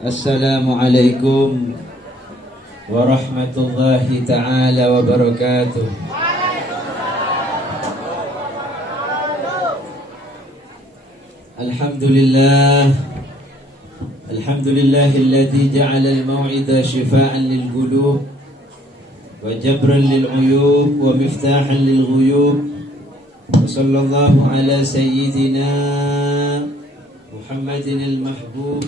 Assalamualaikum warahmatullahi ta'ala wabarakatuh. Alhamdulillah, alhamdulillahilladzi ja'ala al-maw'ida shifaan lil-qulub wa jabran lil-'uyub wa miftahan lil-ghuyub. Wa sallallahu ala sayyidina Muhammadin al-mahbub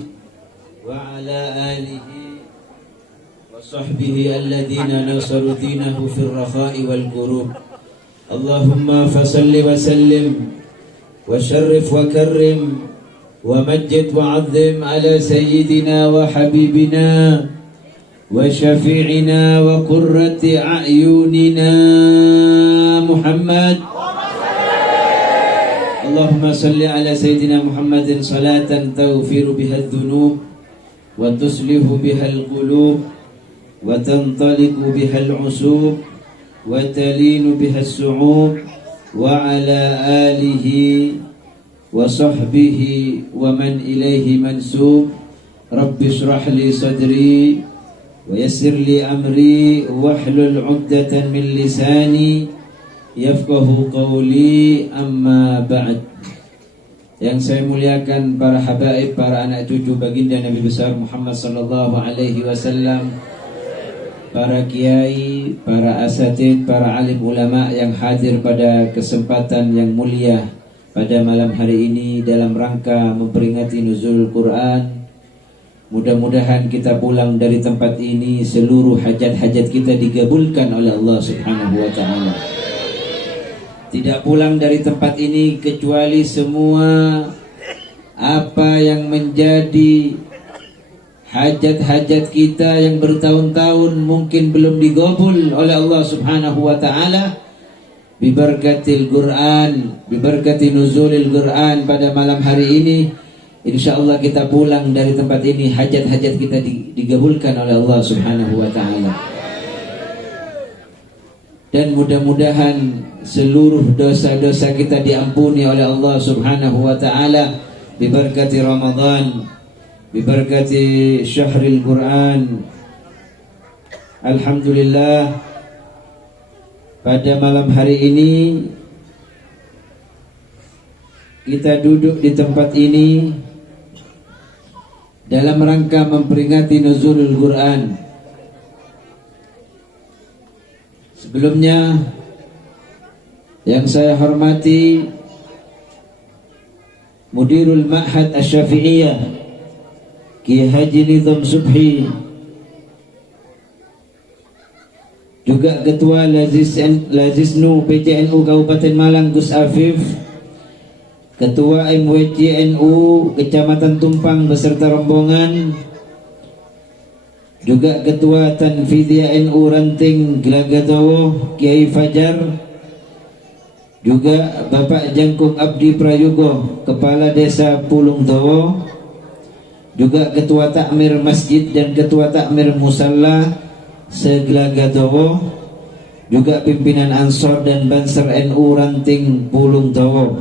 wa ala alihi wa sahbihi alladhina nasaru dinahu fil rakha'i wal kurub. Allahumma fasalli wa sallim wa syarrif wa karrim wa majjid wa azim ala sayyidina wa habibina wa syafi'ina wa qurrati a'yunina Muhammad. Allahumma salli ala sayyidina Muhammadin salatan taghfiru biha adh-dhunub wa tuslihu biha al-qulub wa tantaliqu biha al-'usub wa talinu biha as-su'ub wa ala alihi wa sahbihi wa man ilayhi mansub. Rabbi shrah li sadri wa yassir li amri wahlul 'uqdatan min lisani yafqahu qawli, amma ba'd. Yang saya muliakan para habaib, para anak cucu baginda Nabi besar Muhammad sallallahu alaihi wasallam, para kiai, para asatid, para alim ulama yang hadir pada kesempatan yang mulia pada malam hari ini dalam rangka memperingati nuzul Quran. Mudah-mudahan kita pulang dari tempat ini seluruh hajat-hajat kita digabulkan oleh Allah Subhanahu wa taala. Tidak pulang dari tempat ini kecuali semua apa yang menjadi hajat-hajat kita yang bertahun-tahun mungkin belum digabul oleh Allah Subhanahu wa taala, biberkatil Quran, biberkati nuzulil Quran pada malam hari ini. Insyaallah kita pulang dari tempat ini hajat-hajat kita digabulkan oleh Allah Subhanahu wa taala. Dan mudah-mudahan seluruh dosa-dosa kita diampuni oleh Allah Subhanahu wa taala biberkati Ramadan, biberkati syahril Quran. Alhamdulillah, pada malam hari ini kita duduk di tempat ini dalam rangka memperingati nuzulul Quran. Sebelumnya yang saya hormati Mudirul Ma'had Asy-Syafi'iyah Ki Haji Nizam Subhi, juga Ketua Lazisnu PCNU Kabupaten Malang Gus Afif, Ketua MWCNU Kecamatan Tumpang beserta rombongan, juga Ketua Tanfidiyah NU Ranting Glagatowo Kiai Fajar, juga Bapak Jangkung Abdi Prayogo Kepala Desa Pulung Towo, juga Ketua Takmir Masjid dan Ketua Takmir Musalla Seglagatowo, juga pimpinan Ansor dan Banser NU Ranting Pulung Towo,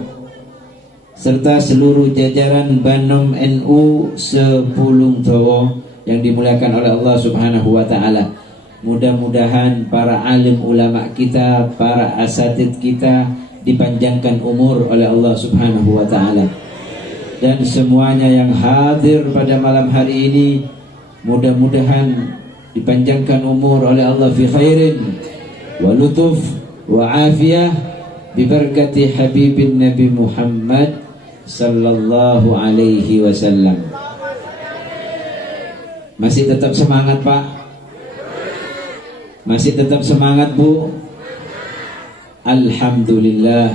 serta seluruh jajaran Banom NU Sepulung Towo yang dimuliakan oleh Allah Subhanahu wa taala. Mudah-mudahan para alim ulama kita, para asatid kita dipanjangkan umur oleh Allah Subhanahu wa taala. Dan semuanya yang hadir pada malam hari ini mudah-mudahan dipanjangkan umur oleh Allah fi khairin wa lutuf wa afiyah biberkati habibin Nabi Muhammad sallallahu alaihi wasallam. Masih tetap semangat Pak? Masih tetap semangat Bu? Alhamdulillah.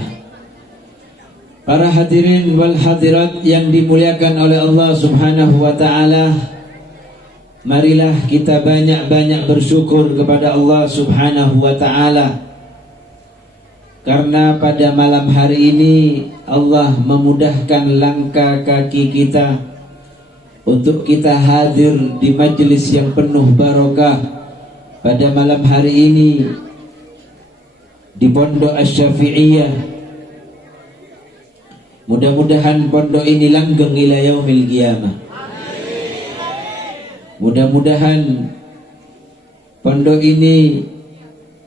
Para hadirin wal hadirat yang dimuliakan oleh Allah Subhanahu wa taala, marilah kita banyak-banyak bersyukur kepada Allah Subhanahu wa taala, karena pada malam hari ini Allah memudahkan langkah kaki kita untuk kita hadir di majelis yang penuh barokah pada malam hari ini di Pondok Asy-Syafi'iyah. Mudah-mudahan pondok ini langgeng ila yaumil qiyamah. Mudah-mudahan pondok ini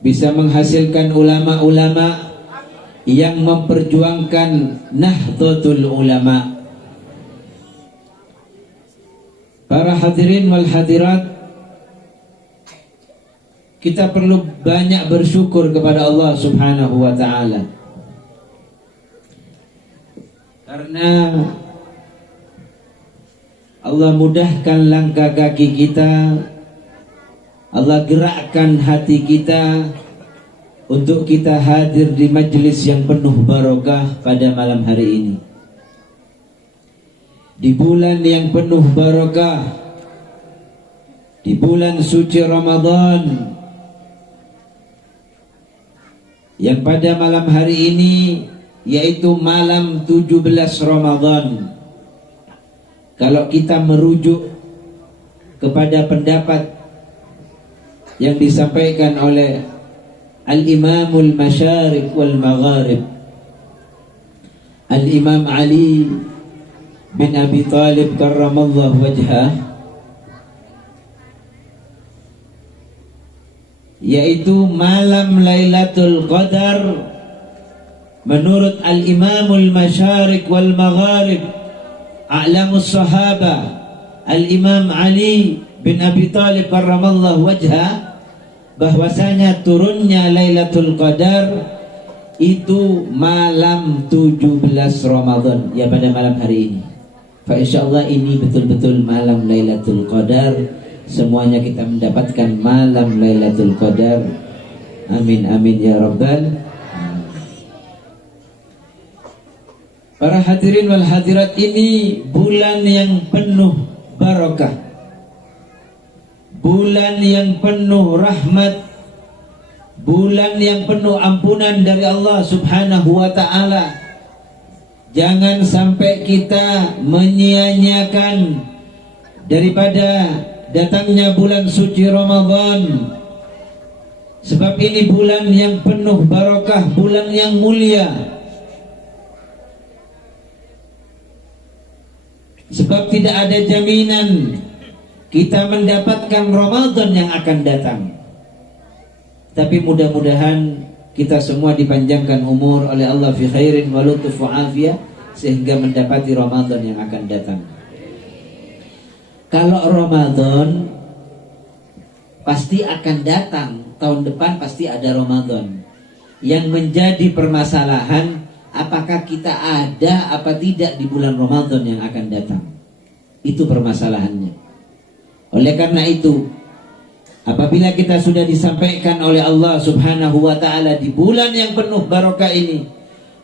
bisa menghasilkan ulama-ulama yang memperjuangkan Nahdlatul Ulama. Para hadirin wal hadirat, kita perlu banyak bersyukur kepada Allah Subhanahu wa ta'ala, karena Allah mudahkan langkah kaki kita, Allah gerakkan hati kita untuk kita hadir di majelis yang penuh barokah pada malam hari ini. Di bulan yang penuh barokah, di bulan suci Ramadan, yang pada malam hari ini yaitu malam 17 Ramadan. Kalau kita merujuk kepada pendapat yang disampaikan oleh Al-Imamul Masyariq wal Magharib, Al-Imam Ali bin Abi Talib karramallahu wajhah, yaitu malam Lailatul Qadar menurut Al-Imamul Masyariq wal Magharib, A'lamus Sahaba, Al-Imam Ali bin Abi Talib karramallahu wajhah, bahwasanya turunnya Lailatul Qadar itu malam 17 Ramadan, ya pada malam hari ini. Fa insyaallah ini betul-betul malam Lailatul Qadar. Semuanya kita mendapatkan malam Lailatul Qadar. Amin amin ya rabbal. Para hadirin wal hadirat, ini bulan yang penuh barokah, bulan yang penuh rahmat, bulan yang penuh ampunan dari Allah Subhanahu wa ta'ala. Jangan sampai kita menyia-nyiakan daripada datangnya bulan suci Ramadan, sebab ini bulan yang penuh barokah, bulan yang mulia. Sebab tidak ada jaminan kita mendapatkan Ramadan yang akan datang. Tapi mudah-mudahan kita semua dipanjangkan umur oleh Allah fi khairin wa lutuf wa afiyah, sehingga mendapati Ramadan yang akan datang. Kalau Ramadan pasti akan datang, tahun depan pasti ada Ramadan. Yang menjadi permasalahan, apakah kita ada apa tidak di bulan Ramadan yang akan datang. Itu permasalahannya. Oleh karena itu, apabila kita sudah disampaikan oleh Allah Subhanahu wa ta'ala di bulan yang penuh barokah ini,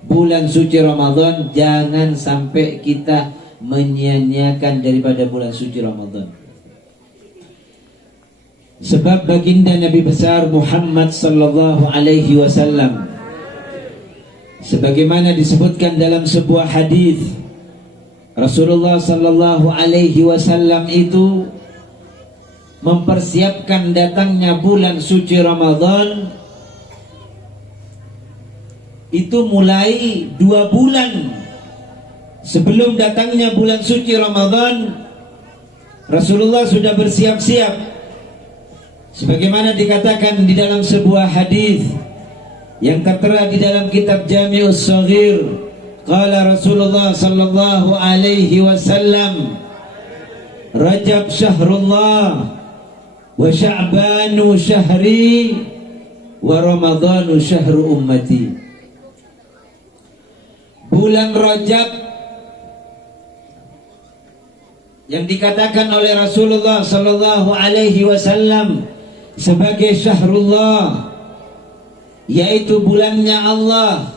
bulan suci Ramadan, jangan sampai kita menyia-nyiakan daripada bulan suci Ramadan. Sebab baginda Nabi besar Muhammad sallallahu alaihi wasallam, sebagaimana disebutkan dalam sebuah hadis, Rasulullah sallallahu alaihi wasallam itu mempersiapkan datangnya bulan suci Ramadan itu mulai 2 bulan sebelum datangnya bulan suci Ramadan. Rasulullah sudah bersiap-siap, sebagaimana dikatakan di dalam sebuah hadis yang tertera di dalam kitab Jami'us Shaghir. Qala Rasulullah sallallahu alaihi wasallam, Rajab syahrullah wa Sya'banu syahri wa Ramadhanu syahru ummati. Bulan Rajab yang dikatakan oleh Rasulullah sallallahu alaihi wasallam sebagai syahrullah, yaitu bulannya Allah.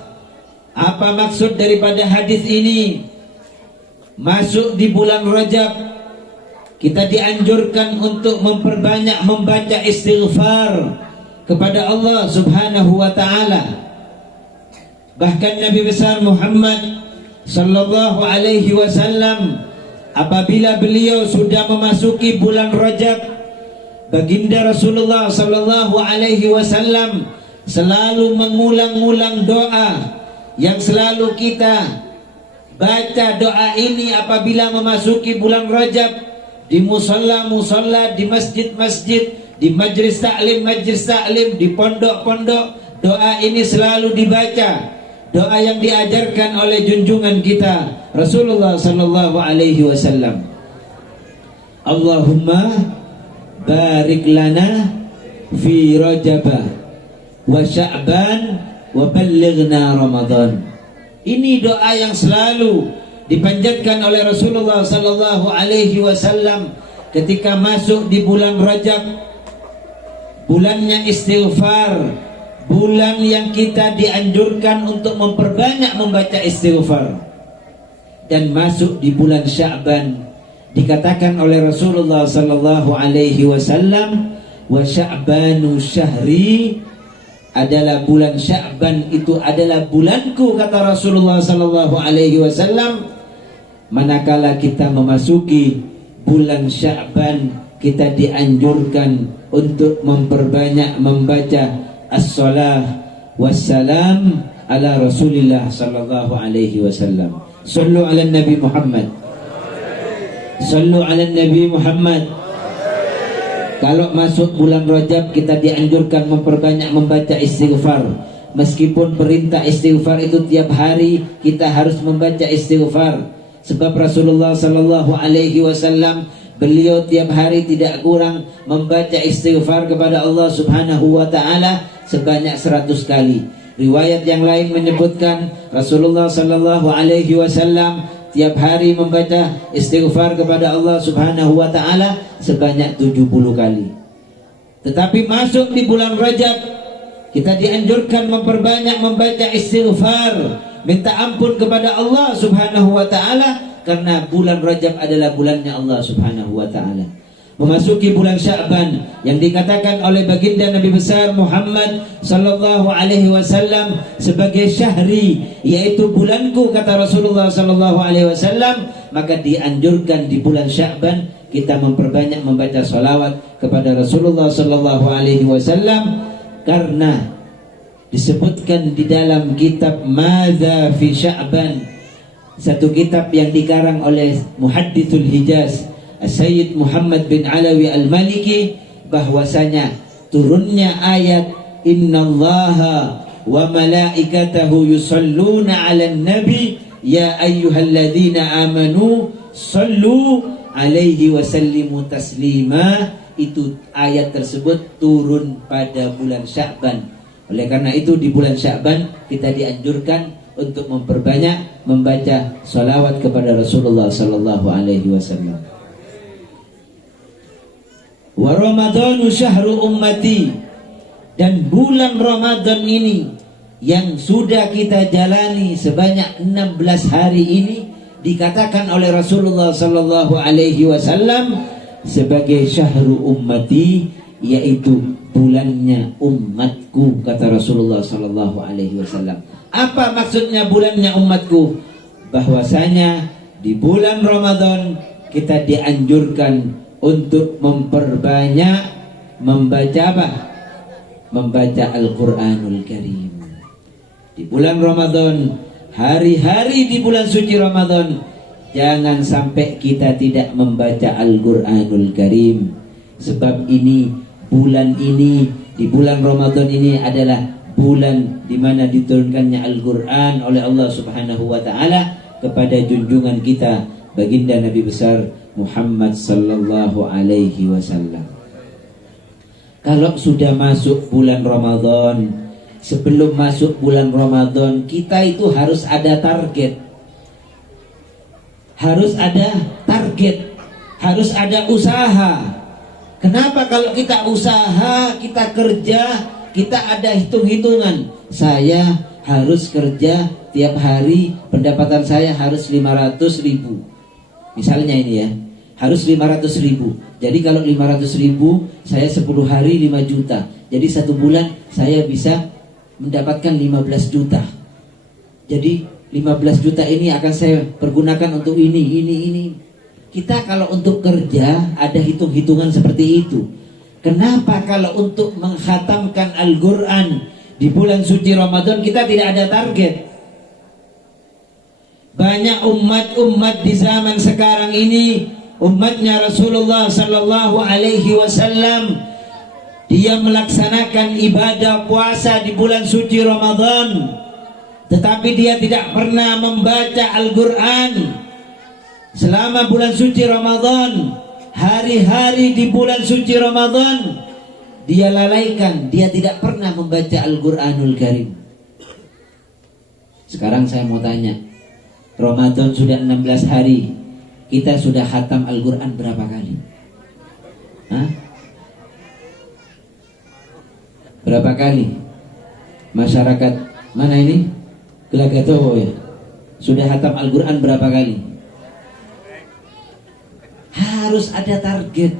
Apa maksud daripada hadis ini? Masuk di bulan Rajab, kita dianjurkan untuk memperbanyak membaca istighfar kepada Allah Subhanahu wa ta'ala. Bahkan Nabi besar Muhammad sallallahu alaihi wasallam, apabila beliau sudah memasuki bulan Rajab, baginda Rasulullah sallallahu alaihi wasallam selalu mengulang-ulang doa yang selalu kita baca. Doa ini apabila memasuki bulan Rajab, di musalla-musalla, di masjid-masjid, di majlis taklim, di pondok-pondok, doa ini selalu dibaca. Doa yang diajarkan oleh junjungan kita Rasulullah sallallahu alaihi wasallam. Allahumma barik lana fi Rajab wa Sya'ban wa ballighna Ramadan. Ini doa yang selalu dipanjatkan oleh Rasulullah sallallahu alaihi wasallam ketika masuk di bulan Rajab, bulannya istighfar, bulan yang kita dianjurkan untuk memperbanyak membaca istighfar. Dan masuk di bulan Sya'ban, dikatakan oleh Rasulullah sallallahu alaihi wasallam, wa Sya'banu syahri, adalah bulan Sya'ban itu adalah bulanku, kata Rasulullah sallallahu alaihi wasallam. Manakala kita memasuki bulan Sya'ban, kita dianjurkan untuk memperbanyak membaca as-salah wassalam ala Rasulillah sallallahu alaihi wasallam. Sallu ala Nabi Muhammad. Sallu ala Nabi Muhammad. Kalau masuk bulan Rajab, kita dianjurkan memperbanyak membaca istighfar. Meskipun perintah istighfar itu tiap hari kita harus membaca istighfar. Sebab Rasulullah sallallahu alaihi wasallam, beliau tiap hari tidak kurang membaca istighfar kepada Allah Subhanahu wa taala sebanyak 100 kali. Riwayat yang lain menyebutkan Rasulullah sallallahu alaihi wasallam tiap hari membaca istighfar kepada Allah Subhanahu wa taala sebanyak 70 kali. Tetapi masuk di bulan Rajab, kita dianjurkan memperbanyak membaca istighfar, minta ampun kepada Allah Subhanahu wa taala, karena bulan Rajab adalah bulannya Allah Subhanahu wa taala. Memasuki bulan Sya'ban yang dikatakan oleh baginda Nabi besar Muhammad sallallahu alaihi wasallam sebagai syahri, yaitu bulanku, kata Rasulullah sallallahu alaihi wasallam, maka dianjurkan di bulan Sya'ban kita memperbanyak membaca salawat kepada Rasulullah sallallahu alaihi wasallam, karena disebutkan di dalam kitab Madza fi Sya'ban, satu kitab yang dikarang oleh Muhadditsul Hijaz Sayyid Muhammad bin Alawi Al-Maliki, bahwasanya turunnya ayat innallaha wa malaikatahu yusalluna 'alan nabi ya ayyuhalladzina amanu sallu alaihi wa sallimu taslima, itu ayat tersebut turun pada bulan Sya'ban. Oleh karena itu di bulan Sya'ban kita dianjurkan untuk memperbanyak membaca salawat kepada Rasulullah sallallahu alaihi wasallam. Wa Ramadhanu syahru ummati, dan bulan Ramadan ini yang sudah kita jalani sebanyak 16 hari ini dikatakan oleh Rasulullah sallallahu alaihi wasallam sebagai syahru ummati, yaitu bulannya umatku, kata Rasulullah sallallahu alaihi wasallam. Apa maksudnya bulannya umatku? Bahwasanya di bulan Ramadan kita dianjurkan untuk memperbanyak membaca apa? Membaca Al-Quranul Karim. Di bulan Ramadan, hari-hari di bulan suci Ramadan, jangan sampai kita tidak membaca Al-Quranul Karim. Sebab ini, bulan ini, di bulan Ramadan ini adalah bulan di mana diturunkannya Al-Quran oleh Allah Subhanahu wa taala kepada junjungan kita baginda Nabi besar Muhammad sallallahu alaihi wasallam. Kalau sudah masuk bulan Ramadan, sebelum masuk bulan Ramadan, kita itu harus ada target. Harus ada target, harus ada usaha. Kenapa kalau kita usaha, kita kerja, kita ada hitung-hitungan. Saya harus kerja tiap hari, pendapatan saya harus 500.000. Misalnya ini ya, harus 500.000. Jadi kalau 500.000, saya 10 hari 5 juta. Jadi 1 bulan saya bisa mendapatkan 15 juta. Jadi 15 juta ini akan saya pergunakan untuk ini. Kita kalau untuk kerja ada hitung-hitungan seperti itu. Kenapa kalau untuk mengkhatamkan Al-Quran di bulan suci Ramadan kita tidak ada target? Banyak umat-umat di zaman sekarang ini umatnya Rasulullah sallallahu alaihi wasallam, dia melaksanakan ibadah puasa di bulan suci Ramadan, tetapi dia tidak pernah membaca Al-Quran selama bulan suci Ramadan. Hari-hari di bulan suci Ramadan dia lalaikan, dia tidak pernah membaca Al-Quranul Karim. Sekarang saya mau tanya, Ramadan sudah 16 hari, kita sudah khatam Al-Quran berapa kali? Hah? Berapa kali? Masyarakat mana ini? Gelagatowo ya? Sudah khatam Al-Quran berapa kali? Harus ada target.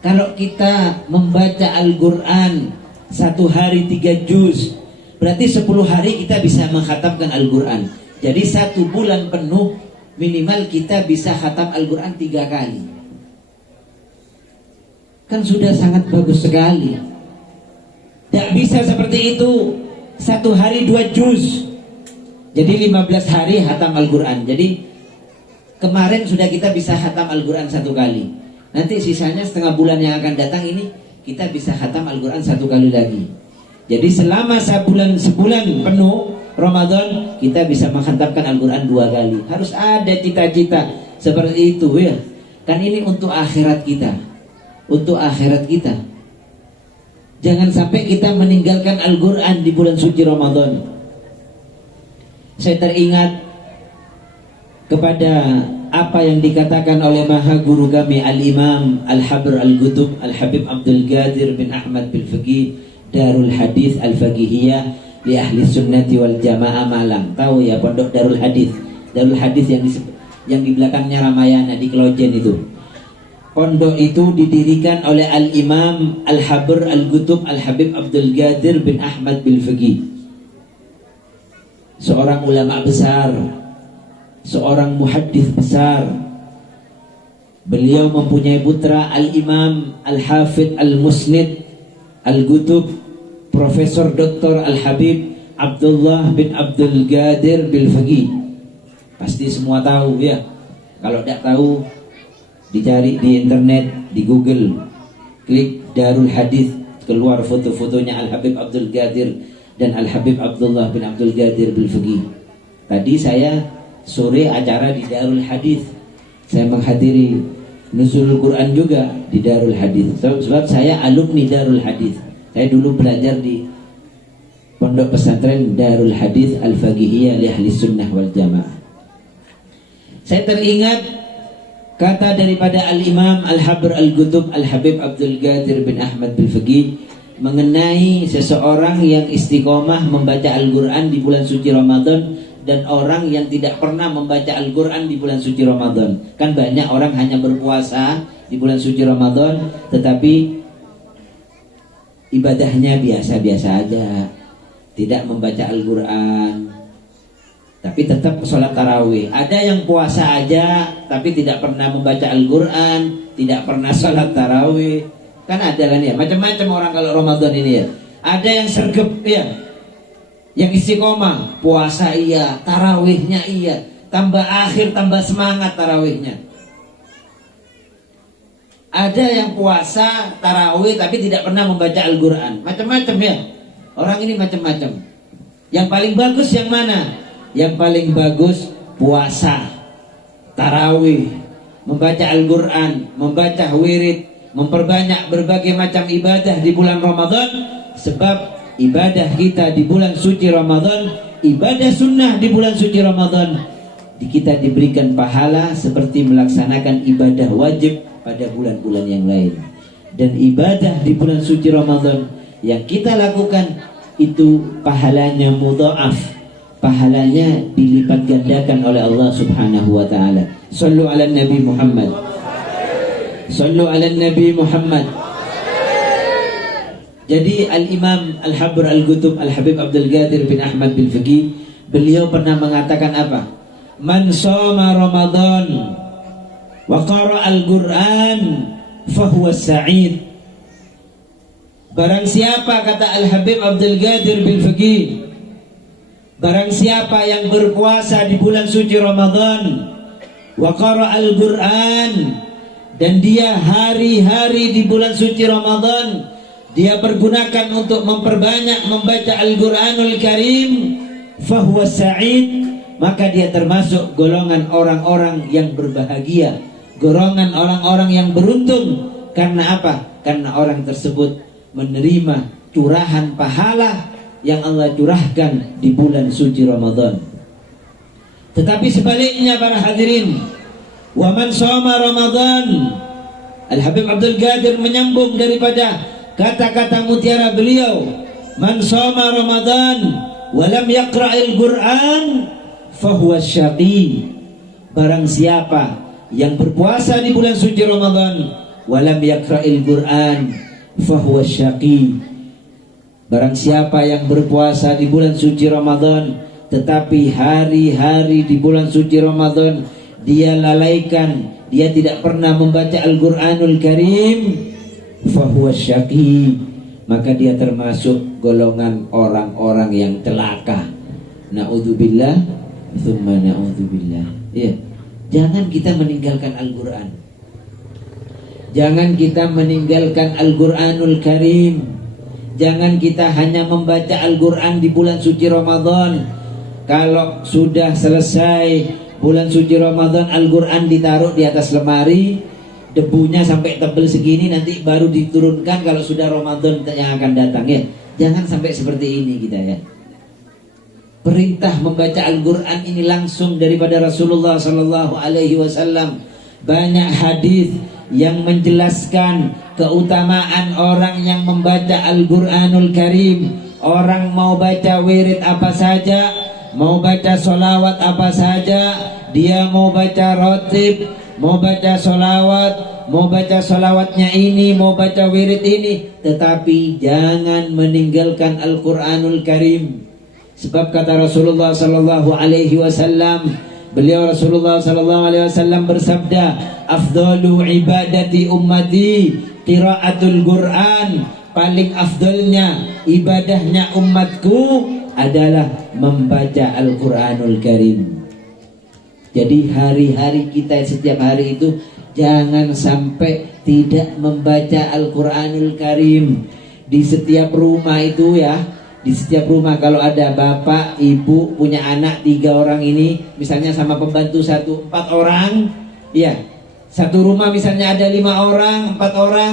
Kalau kita membaca Al-Quran satu hari 3 juz, berarti 10 hari kita bisa mengkhatamkan Al-Quran. Jadi 1 bulan penuh minimal kita bisa khatam Al-Quran 3 kali. Kan sudah sangat bagus sekali. Tidak bisa seperti itu 1 hari 2 juz. Jadi 15 hari khatam Al-Quran. Jadi kemarin sudah kita bisa khatam Al-Quran 1 kali. Nanti sisanya setengah bulan yang akan datang ini kita bisa khatam Al-Quran 1 kali lagi. Jadi selama sebulan penuh Ramadan kita bisa mengkhatamkan Al-Quran 2 kali. Harus ada cita-cita seperti itu ya. Kan ini untuk akhirat kita. Untuk akhirat kita. Jangan sampai kita meninggalkan Al-Quran di bulan suci Ramadan. Saya teringat kepada apa yang dikatakan oleh maha guru kami Al-Imam Al-Habr Al-Qutub Al-Habib Abdul Qadir bin Ahmad bin Faqih Darul Hadis Al-Faqihiyah li Ahli Sunnati wal Jamaah Malang. Tahu ya pondok Darul Hadis. Darul Hadis yang di belakangnya Ramayana di Klojen itu. Pondok itu didirikan oleh Al-Imam Al-Habr Al-Qutub Al-Habib Abdul Qadir bin Ahmad bin Faqih. Seorang ulama besar, seorang muhaddits besar. Beliau mempunyai putra Al-Imam Al-Hafidh Al-Musnid Al-Qutub Profesor Dr. Al-Habib Abdullah bin Abdul Qadir bin Faqih. Pasti semua tahu ya. Kalau tidak tahu dicari di internet, di Google, klik Darul Hadis, keluar foto-fotonya Al-Habib Abdul Qadir dan Al-Habib Abdullah bin Abdul Qadir bin Faqih. Tadi saya sore acara di Darul Hadis, saya menghadiri Nuzulul Quran juga di Darul Hadis. Sebab saya alumni Darul Hadis. Saya dulu belajar di Pondok Pesantren Darul Hadis Al-Faqihiyah li Ahli Sunnah wal Jamaah. Saya teringat kata daripada Al-Imam Al-Habr Al-Qutub Al-Habib Abdul Qadir bin Ahmad bin Faqih mengenai seseorang yang istiqomah membaca Al-Quran di bulan suci Ramadan dan orang yang tidak pernah membaca Al-Quran di bulan suci Ramadan. Kan banyak orang hanya berpuasa di bulan suci Ramadan tetapi ibadahnya biasa-biasa aja, tidak membaca Al-Quran, tapi tetap sholat tarawih. Ada yang puasa aja tapi tidak pernah membaca Al-Quran, tidak pernah sholat tarawih. Kan ada kan ya, macam-macam orang kalau Ramadan ini ya. Ada yang sergap ya, yang istiqomah, puasa iya, tarawihnya iya, tambah akhir tambah semangat tarawihnya. Ada yang puasa tarawih tapi tidak pernah membaca Al-Quran. Macam-macam ya, orang ini macam-macam. Yang paling bagus yang mana? Yang paling bagus puasa, tarawih, membaca Al-Quran, membaca wirid, memperbanyak berbagai macam ibadah di bulan Ramadan. Sebab ibadah kita di bulan suci Ramadan, ibadah sunnah di bulan suci Ramadan, kita diberikan pahala seperti melaksanakan ibadah wajib pada bulan-bulan yang lain. Dan ibadah di bulan suci Ramadan yang kita lakukan itu pahalanya mudha'af, pahalanya dilipat gandakan oleh Allah Subhanahu wa taala. Shallu ala Nabi Muhammad. Sallu ala Nabi Muhammad. Jadi Al-Imam Al-Habr Al-Qutub Al-Habib Abdul Qadir bin Ahmad bin Faqih, beliau pernah mengatakan apa? Man shoma Ramadan wa qara Al-Quran fahuwa sa'id. Barang siapa, kata Al-Habib Abdul Qadir bin Faqih, barang siapa yang berpuasa di bulan suci Ramadan wa qara'al Qur'an, dan dia hari-hari di bulan suci Ramadan dia pergunakan untuk memperbanyak membaca Al-Qur'anul Karim, fahuwa sa'id, maka dia termasuk golongan orang-orang yang berbahagia, golongan orang-orang yang beruntung. Karena apa? Karena orang tersebut menerima curahan pahala yang Allah curahkan di bulan suci Ramadan. Tetapi sebaliknya para hadirin, wa man shoma Ramadan, Al-Habib Abdul Qadir menyambung daripada kata-kata mutiara beliau, man shoma Ramadan wa lam yaqra'il Qur'an fahuwa syaqi. Barang siapa yang berpuasa di bulan suci Ramadan wa lam yaqra'il Qur'an fahuwa syaqi. Barang siapa yang berpuasa di bulan suci Ramadan tetapi hari-hari di bulan suci Ramadan dia lalaikan, dia tidak pernah membaca Al-Qur'anul Karim, fahuwa syaqi, maka dia termasuk golongan orang-orang yang celaka. Na'udzubillah, tsumma na'udzubillah. Ya. Jangan kita meninggalkan Al-Qur'an. Jangan kita meninggalkan Al-Qur'anul Karim. Jangan kita hanya membaca Al-Qur'an di bulan suci Ramadan. Kalau sudah selesai bulan suci Ramadan, Al-Qur'an ditaruh di atas lemari, debunya sampai tebel segini, nanti baru diturunkan kalau sudah Ramadan yang akan datang, ya. Jangan sampai seperti ini kita, ya. Perintah membaca Al-Qur'an ini langsung daripada Rasulullah sallallahu alaihi wasallam. Banyak hadis yang menjelaskan keutamaan orang yang membaca Al-Qur'anul Karim. Orang mau baca wirid apa saja, mau baca sholawat apa saja, dia mau baca rotib, mau baca sholawat, mau baca sholawatnya ini, mau baca wirid ini, tetapi jangan meninggalkan Al-Quranul Karim. Sebab kata Rasulullah sallallahu alaihi wasallam, beliau Rasulullah sallallahu alaihi wasallam bersabda, afdalu ibadati ummati qiraatul Quran. Paling afdalnya ibadahnya umatku adalah membaca Al-Quranul Karim. Jadi hari-hari kita setiap hari itu jangan sampai tidak membaca Al-Quranul Karim. Di setiap rumah itu, ya, di setiap rumah kalau ada bapak, ibu, punya anak 3 orang ini, misalnya sama pembantu 1, 4 orang, ya, satu rumah misalnya ada 5 orang, 4 orang,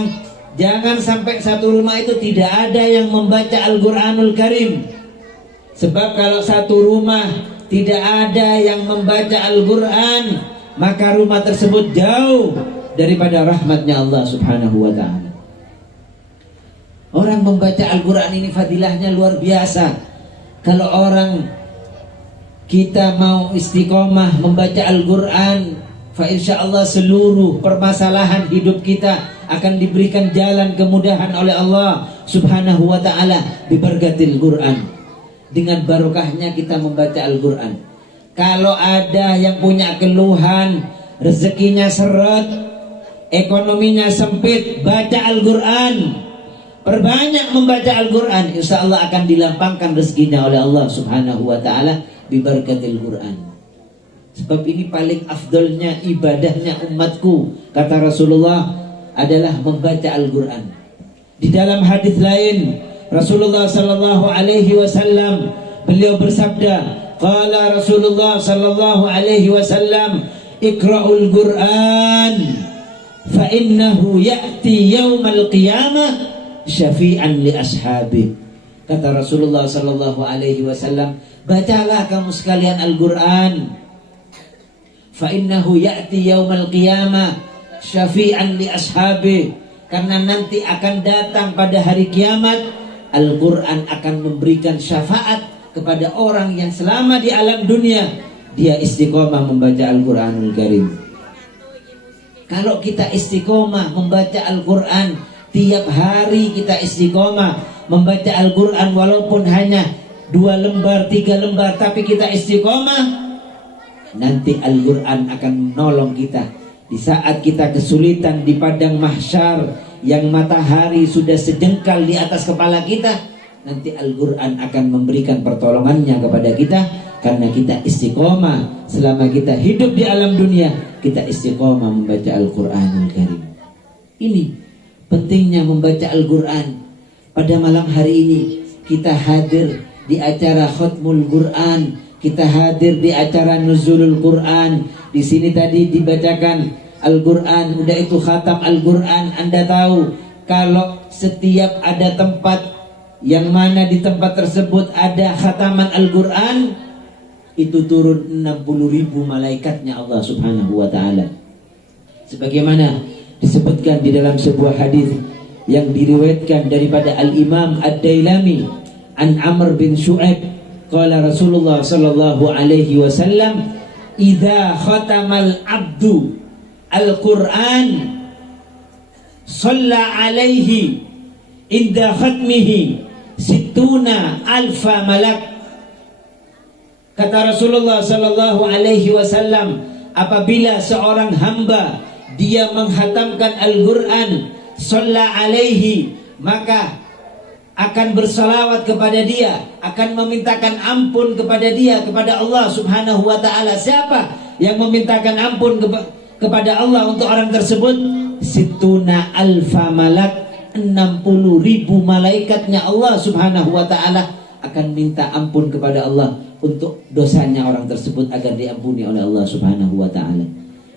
jangan sampai satu rumah itu tidak ada yang membaca Al-Quranul Karim. Sebab kalau satu rumah tidak ada yang membaca Al-Quran, maka rumah tersebut jauh daripada rahmatnya Allah subhanahu wa ta'ala. Orang membaca Al-Quran ini fadilahnya luar biasa. Kalau orang kita mau istiqomah membaca Al-Quran, fa insyaallah seluruh permasalahan hidup kita akan diberikan jalan kemudahan oleh Allah subhanahu wa ta'ala bibarakatil Quran. Dengan barokahnya kita membaca Al-Quran. Kalau ada yang punya keluhan, rezekinya seret, ekonominya sempit, baca Al-Quran. Perbanyak membaca Al-Quran, insya Allah akan dilampangkan rezekinya oleh Allah subhanahu wa ta'ala bibarakatil Quran. Sebab ini paling afdolnya ibadahnya umatku, kata Rasulullah, adalah membaca Al-Quran. Di dalam hadis lain, Rasulullah sallallahu alaihi wasallam beliau bersabda, qala Rasulullah sallallahu alaihi wasallam, iqra'ul Qur'an fa innahu ya'ti yaumal qiyamah syafi'an li ashabi. Kata Rasulullah sallallahu alaihi wasallam, bacalah kamu sekalian Al-Qur'an, fa innahu ya'ti yaumal qiyamah syafi'an li ashabi, karena nanti akan datang pada hari kiamat Al-Quran akan memberikan syafaat kepada orang yang selama di alam dunia dia istiqomah membaca Al-Quranul Karim. Kalau kita istiqomah membaca Al-Quran, tiap hari kita istiqomah membaca Al-Quran, walaupun hanya 2 lembar, 3 lembar, tapi kita istiqomah, nanti Al-Quran akan menolong kita. Di saat kita kesulitan di padang mahsyar yang matahari sudah sejengkal di atas kepala kita, nanti Al-Quran akan memberikan pertolongannya kepada kita Karena kita istiqomah selama kita hidup di alam dunia, kita istiqomah membaca Al-Quranul Karim. Ini pentingnya membaca Al-Quran. Pada malam hari ini kita hadir di acara Khatmul Quran, kita hadir di acara Nuzulul Quran. Di sini tadi dibacakan Al-Quran, udah itu khatam Al-Quran. Anda tahu kalau setiap ada tempat yang mana di tempat tersebut ada khataman Al-Quran, itu turun 60.000 malaikatnya Allah Subhanahu wa ta'ala. Sebagaimana disebutkan di dalam sebuah hadis yang diriwayatkan daripada Al-Imam Ad-Dailami an Amr bin Shu'aib, qala Rasulullah sallallahu alaihi wasallam, idza khatamal abdu al-Qur'an shalla alaihi inda khatmihi sittuna alfa malak. Kata Rasulullah sallallahu alaihi wasallam, apabila seorang hamba dia menghatamkan Al-Quran, shalla alaihi, maka akan bersalawat kepada dia, akan memintakan ampun kepada dia, kepada Allah Subhanahu wa ta'ala. Siapa yang memintakan ampun kepada Allah untuk orang tersebut? Situna alfa malak, 60.000 malaikatnya Allah Subhanahu wa ta'ala akan minta ampun kepada Allah untuk dosanya orang tersebut agar diampuni oleh Allah Subhanahu wa ta'ala.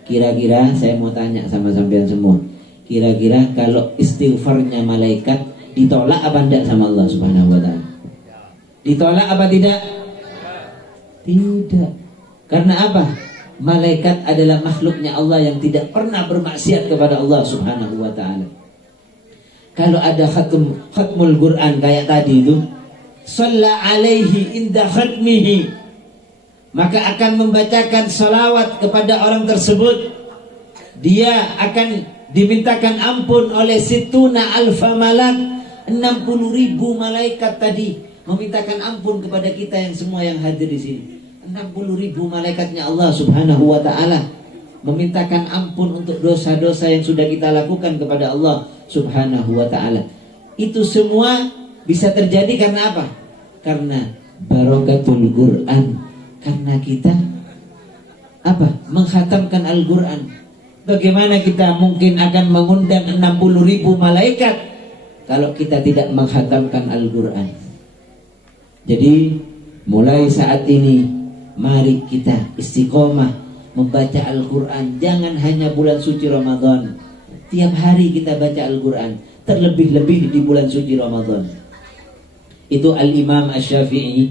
Kira-kira saya mau tanya sama sampean semua, kira-kira kalau istighfarnya malaikat ditolak apa tidak sama Allah Subhanahu wa ta'ala? Ditolak apa tidak? Tidak. Karena apa? Malaikat adalah makhluknya Allah yang tidak pernah bermaksiat kepada Allah Subhanahu wa ta'ala. Kalau ada khatmul Quran kayak tadi itu, shalla alaihi inda khatmihi, maka akan membacakan salawat kepada orang tersebut. Dia akan dimintakan ampun oleh situna alfa malak, 60.000 malaikat tadi memintakan ampun kepada kita yang semua yang hadir di sini. 60.000 malaikatnya Allah Subhanahu wa ta'ala memintakan ampun untuk dosa-dosa yang sudah kita lakukan kepada Allah Subhanahu wa ta'ala. Itu semua bisa terjadi karena apa? Karena barakatul Quran, karena kita apa? Menghatamkan Al-Quran. Bagaimana kita mungkin akan mengundang 60.000 malaikat kalau kita tidak menghatamkan Al-Quran? Jadi mulai saat ini mari kita istiqomah membaca Al-Quran. Jangan hanya bulan suci Ramadan, tiap hari kita baca Al-Quran, terlebih-lebih di bulan suci Ramadan. Itu Al-Imam Asy-Syafi'i,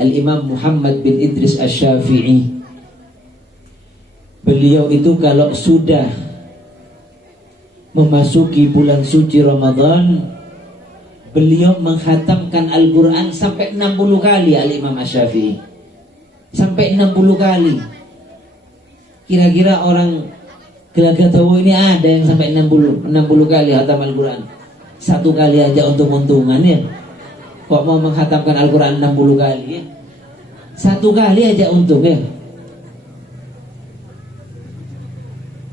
Al-Imam Muhammad bin Idris Asy-Syafi'i. Beliau itu kalau sudah memasuki bulan suci Ramadan, beliau menghatamkan Al-Quran sampai 60 kali. Al-Imam Asy-Syafi'i sampai 60 kali. Kira-kira orang Gelagatawa ini ada yang sampai 60 kali hatam Al-Quran. Satu kali aja untung-untungan ya. Kok mau menghatamkan Al-Quran 60 kali ya? Satu kali aja untung ya.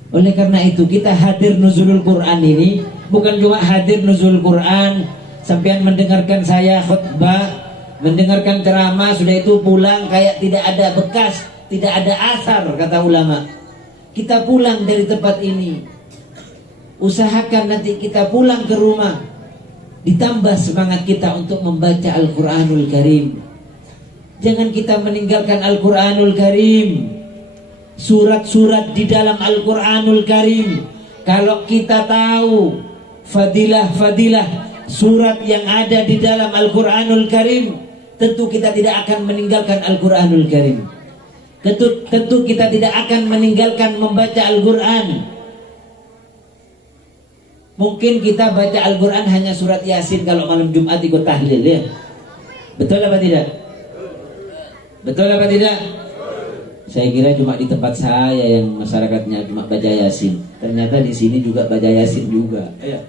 Oleh karena itu kita hadir Nuzulul Quran ini bukan cuma hadir Nuzulul Quran, sampean mendengarkan saya khutbah, mendengarkan ceramah, sudah itu pulang kayak tidak ada bekas, tidak ada asar, kata ulama. Kita pulang dari tempat ini, usahakan nanti kita pulang ke rumah ditambah semangat kita untuk membaca Al-Quranul Karim. Jangan kita meninggalkan Al-Quranul Karim, surat-surat di dalam Al-Quranul Karim. Kalau kita tahu fadilah-fadilah surat yang ada di dalam Al-Quranul Karim, tentu kita tidak akan meninggalkan Al-Quranul Karim. Tentu kita tidak akan meninggalkan membaca Al-Quran. Mungkin kita baca Al-Quran hanya surat Yasin kalau malam Jumat ikut tahlil ya. Betul apa tidak? Betul apa tidak? Saya kira cuma di tempat saya yang masyarakatnya cuma baca Yasin. Ternyata di sini juga baca Yasin juga. Ya.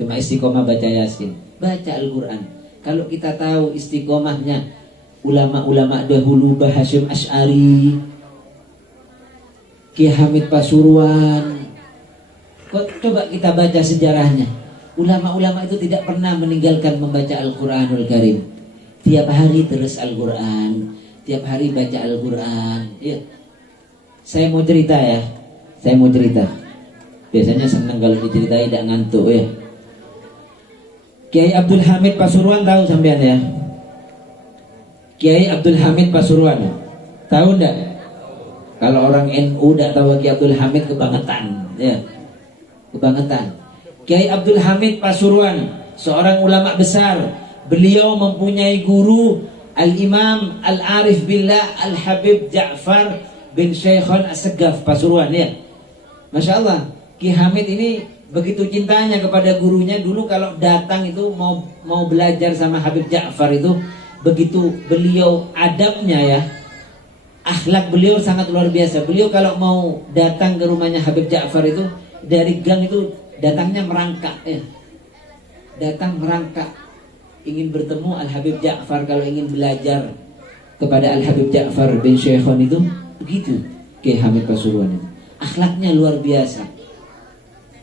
Cuma istiqomah baca Yasin. Baca Al-Quran. Kalau kita tahu istiqomahnya ulama-ulama dahulu, Mbah Hasyim Asy'ari, Ki Hamid Pasuruan, coba kita baca sejarahnya. Ulama-ulama itu tidak pernah meninggalkan membaca Al-Quranul Karim. Tiap hari terus Al-Quran, tiap hari baca Al-Quran. Ya. Saya mau cerita ya. Saya mau cerita. Biasanya senang kalau diceritain tidak ngantuk ya. Kiai Abdul Hamid Pasuruan tahu sampean ya? Kiai Abdul Hamid Pasuruan. Tahu enggak? Kalau orang NU tidak tahu Kiai Abdul Hamid kebangetan ya. Kebangetan. Kiai Abdul Hamid Pasuruan, seorang ulama besar. Beliau mempunyai guru Al-Imam Al-Arif Billah Al-Habib Ja'far bin Syekhon As-Segaf Pasuruan ya. Masya Allah, Ki Hamid ini begitu cintanya kepada gurunya. Dulu kalau datang itu mau belajar sama Habib Ja'far itu, begitu beliau adabnya ya, akhlak beliau sangat luar biasa. Beliau kalau mau datang ke rumahnya Habib Ja'far itu, dari gang itu datangnya merangkak ya. Datang merangkak, ingin bertemu Al-Habib Ja'far. Kalau ingin belajar kepada Al-Habib Ja'far bin Syekhon itu, begitu Ki Hamid Pasuruan itu. Akhlaknya luar biasa.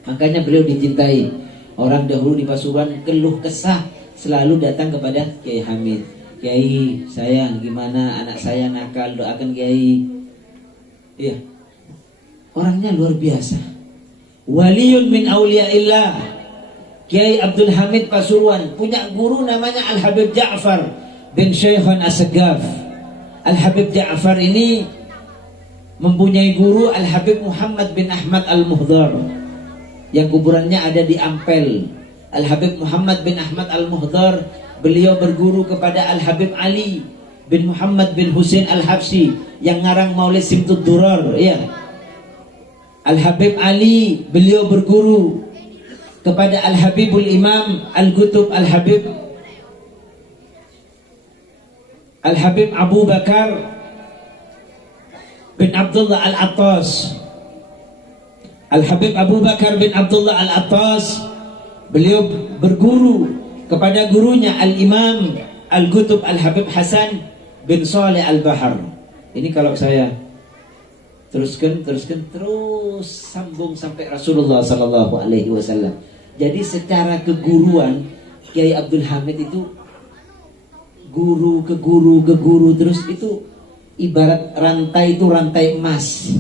Makanya beliau dicintai. Orang dahulu di Pasuruan keluh kesah selalu datang kepada Kiai Hamid. Kiai, saya gimana, anak saya nakal, doakan Kiai. Iya. Orangnya luar biasa. Waliyun min awliyaillah. Kiai Abdul Hamid Pasuruan punya guru namanya Al-Habib Ja'far bin Syekhon As-Segaf. Al-Habib Ja'far ini mempunyai guru Al-Habib Muhammad bin Ahmad Al-Muhdar yang kuburannya ada di Ampel. Al-Habib Muhammad bin Ahmad Al-Muhdar, beliau berguru kepada Al-Habib Ali bin Muhammad bin Husain Al-Habsyi yang ngarang Maulid Simtud Durar ya. Al-Habib Ali beliau berguru kepada Al-Habibul Imam Al-Qutub Al-Habib Abu Bakar bin Abdullah Al-Attas. Al-Habib Abu Bakar bin Abdullah Al-Attas, beliau berguru kepada gurunya Al-Imam Al-Qutub Al-Habib Hasan bin Saleh Al-Bahar. Ini kalau saya teruskan terus sambung sampai Rasulullah sallallahu alaihi wasallam. Jadi secara keguruan Kiai Abdul Hamid itu guru ke guru terus, itu ibarat rantai, itu rantai emas.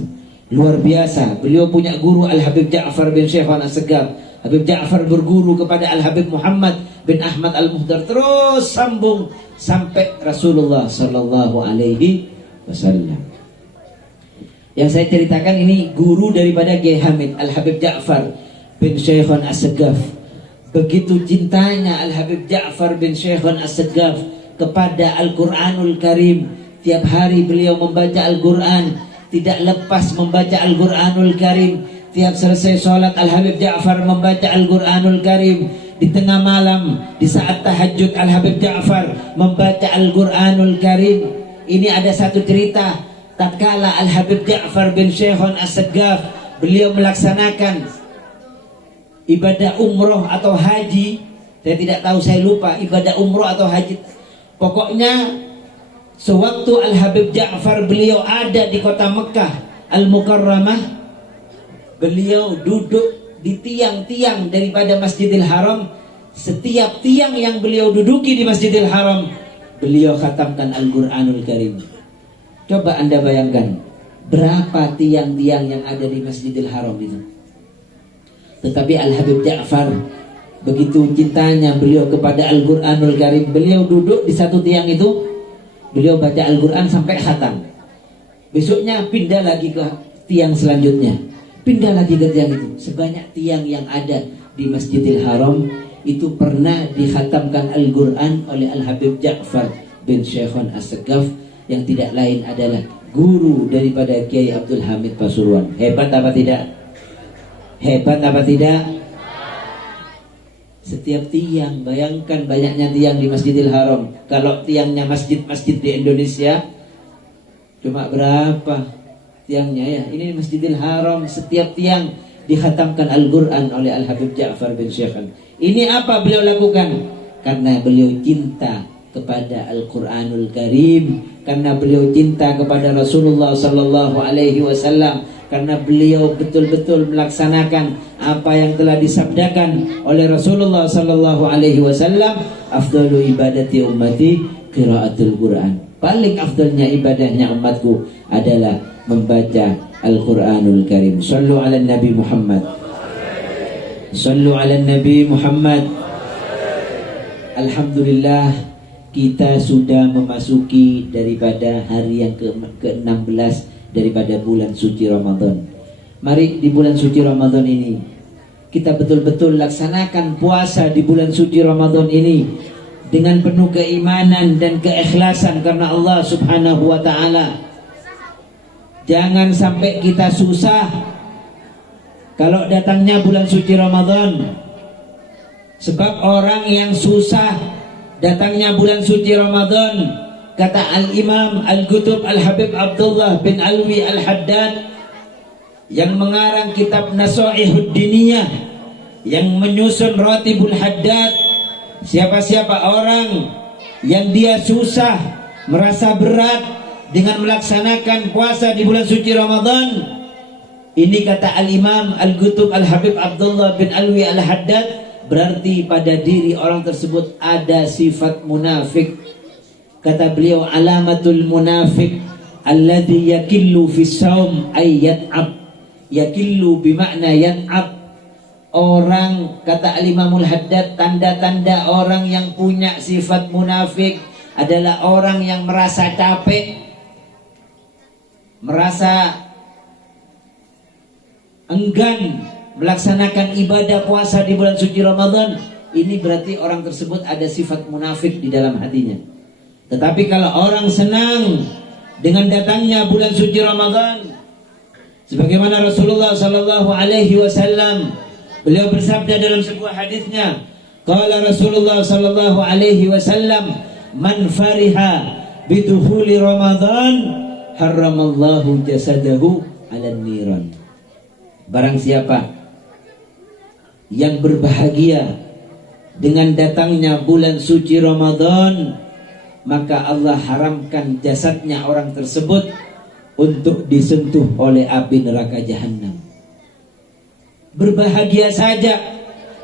Luar biasa. Beliau punya guru Al-Habib Ja'far bin Syekhon As-Segaf. Habib Ja'far berguru kepada Al-Habib Muhammad bin Ahmad Al-Muhdar, terus sambung sampai Rasulullah sallallahu alaihi wasallam. Yang saya ceritakan ini guru daripada Kiai Hamid, Al-Habib Ja'far bin Syekhon As-Segaf. Begitu cintanya Al-Habib Ja'far bin Syekhon As-Segaf kepada Al-Quranul Karim. Tiap hari beliau membaca Al-Quran, tidak lepas membaca Al-Quranul Karim. Tiap selesai sholat Al-Habib Ja'far membaca Al-Quranul Karim. Di tengah malam, di saat tahajud, Al-Habib Ja'far membaca Al-Quranul Karim. Ini ada satu cerita. Tatkala Al-Habib Ja'far bin Syekhon As-Segaf beliau melaksanakan ibadah umroh atau haji, saya tidak tahu, saya lupa ibadah umroh atau haji. Pokoknya sewaktu Al-Habib Ja'far beliau ada di kota Mekah Al-Mukarramah, beliau duduk di tiang-tiang daripada Masjidil Haram. Setiap tiang yang beliau duduki di Masjidil Haram, beliau khatamkan Al-Quranul Karim. Coba Anda bayangkan berapa tiang-tiang yang ada di Masjidil Haram itu. Tetapi Al-Habib Ja'far begitu cintanya beliau kepada Al-Quranul Karim, beliau duduk di satu tiang itu, beliau baca Al-Quran sampai khatam. Besoknya pindah lagi ke tiang selanjutnya, pindah lagi ke tiang itu. Sebanyak tiang yang ada di Masjidil Haram itu pernah dikhatamkan Al-Quran oleh Al-Habib Ja'far bin Syekhon As-Segaf, yang tidak lain adalah guru daripada Kiai Abdul Hamid Pasuruan. Hebat apa tidak? Hebat apa tidak? Setiap tiang, bayangkan banyaknya tiang di Masjidil Haram. Kalau tiangnya masjid-masjid di Indonesia cuma berapa tiangnya ya? Ini Masjidil Haram, setiap tiang dikhatamkan Al-Quran oleh Al-Habib Ja'far bin Syekhon. Ini apa beliau lakukan? Karena beliau cinta kepada Al-Quranul Karim, karena beliau cinta kepada Rasulullah sallallahu alaihi wasallam, karena beliau betul-betul melaksanakan apa yang telah disabdakan oleh Rasulullah sallallahu alaihi wasallam, afdalu ibadati ummati qiraatul Quran. paling afdalnya ibadahnya umatku adalah membaca Al-Quranul Karim. Sallu ala Nabi Muhammad. Sallu ala Nabi Muhammad. Alhamdulillah, kita sudah memasuki daripada hari yang ke-16 daripada bulan suci Ramadan. Mari di bulan suci Ramadan ini kita betul-betul laksanakan puasa di bulan suci Ramadan ini dengan penuh keimanan dan keikhlasan karena Allah Subhanahu wa taala. Jangan sampai kita susah kalau datangnya bulan suci Ramadan. Sebab orang yang susah datangnya bulan suci Ramadan, kata Al-Imam Al-Qutub Al-Habib Abdullah bin Alwi Al-Haddad yang mengarang kitab Nasaihud Diniyah, yang menyusun Ratibul Haddad, siapa-siapa orang yang dia susah, merasa berat dengan melaksanakan puasa di bulan suci Ramadan, ini kata Al-Imam Al-Qutub Al-Habib Abdullah bin Alwi Al-Haddad, berarti pada diri orang tersebut ada sifat munafik. Kata beliau, alamatul munafik alladhi yakillu fis saum ay yat'ab. Yakillu bimakna yat'ab. Orang, kata Al-Imamul Haddad, tanda-tanda orang yang punya sifat munafik adalah orang yang merasa capek, merasa enggan melaksanakan ibadah puasa di bulan suci Ramadan. Ini berarti orang tersebut ada sifat munafik di dalam hatinya. Tetapi kalau orang senang dengan datangnya bulan suci Ramadan, sebagaimana Rasulullah sallallahu alaihi wasallam, beliau bersabda dalam sebuah hadisnya, qala Rasulullah sallallahu alaihi wasallam, man fariha bidukhuli Ramadan harramallahu jasadahu 'alan niran. Barang siapa yang berbahagia dengan datangnya bulan suci Ramadan, maka Allah haramkan jasadnya orang tersebut untuk disentuh oleh api neraka jahanam. Berbahagia saja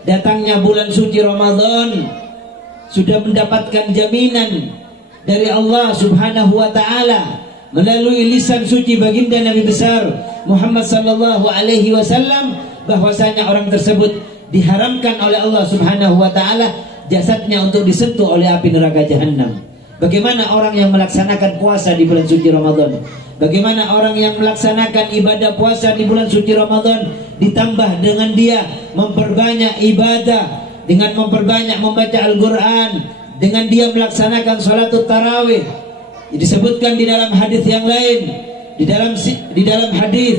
datangnya bulan suci Ramadan sudah mendapatkan jaminan dari Allah Subhanahu wa taala melalui lisan suci baginda Nabi besar Muhammad sallallahu alaihi wasallam, bahwasanya orang tersebut diharamkan oleh Allah Subhanahu wa taala jasadnya untuk disentuh oleh api neraka jahanam. Bagaimana orang yang melaksanakan puasa di bulan suci Ramadan? Bagaimana orang yang melaksanakan ibadah puasa di bulan suci Ramadan ditambah dengan dia memperbanyak ibadah, dengan memperbanyak membaca Al-Qur'an, dengan dia melaksanakan salatul tarawih. Disebutkan di dalam hadis yang lain, di dalam hadis